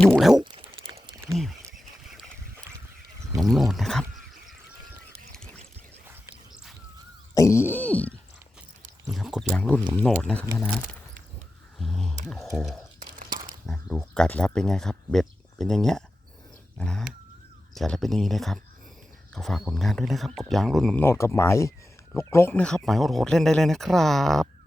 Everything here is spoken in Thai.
อยู่แล้วนี่หนมโนดนะครับนี่ครับกบยางรุ่นหนมโนดนะครับนะโอ้โหนะดูกัดแล้วเป็นไงครับเบ็ดเป็นอย่างเงี้ยนะกัดแล้วเป็นอย่างนี้นะครับก็ฝากผลงานด้วยนะครับกบยางรุ่นหนมโนดกับหมายลกๆนะครับหมายโหดๆเล่นได้เลยนะครับ